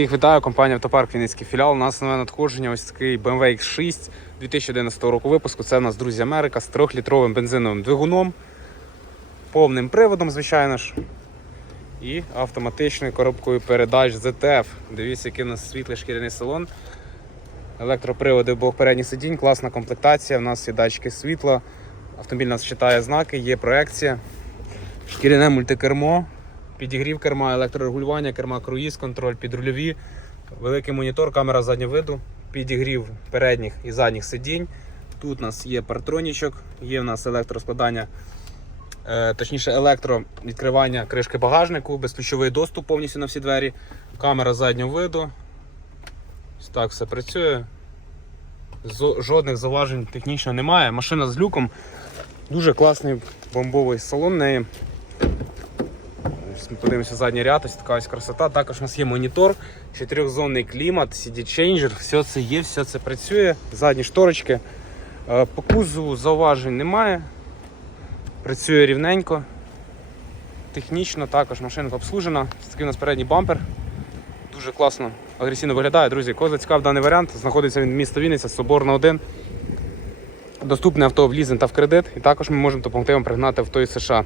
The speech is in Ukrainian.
Їх вітаю, компанія Автопарк Вінницький філіал. У нас нове надходження ось такий BMW X6 2011 року випуску. Це у нас друзі Америка з 3-літровим бензиновим двигуном, повним приводом, звичайно ж. І автоматичною коробкою передач ZTF. Дивіться, який у нас світлий шкіряний салон. Електроприводи обох передніх сидінь, класна комплектація. У нас є датчики світла. Автомобіль нас читає знаки, є проекція. Шкіряне мультикермо, підігрів керма, електрорегулювання, керма, круїз, контроль, підрульові, великий монітор, камера заднього виду, підігрів передніх і задніх сидінь. Тут у нас є партронічок, є у нас електроскладання, е, точніше електровідкривання кришки багажнику, безключовий доступ повністю на всі двері, камера заднього виду. Ось так все працює. Жодних зауважень технічно немає. Машина з люком. Дуже класний бомбовий салон неї. Ось Ми подивимося задній ряд, ось така ось красота. Також у нас є монітор, чотирьохзонний клімат, CD Changer, все це є, все це працює. Задні шторочки. Е, По кузову зауважень немає. Працює рівненько. Технічно також машинка обслужена. Ось Такий у нас передній бампер. Дуже класно, агресивно виглядає. Друзі, кого зацікав даний варіант, знаходиться він місто Вінниця, Соборна 1. Доступне авто в лізинг та в кредит. І також ми можемо допомогти вам пригнати авто із США.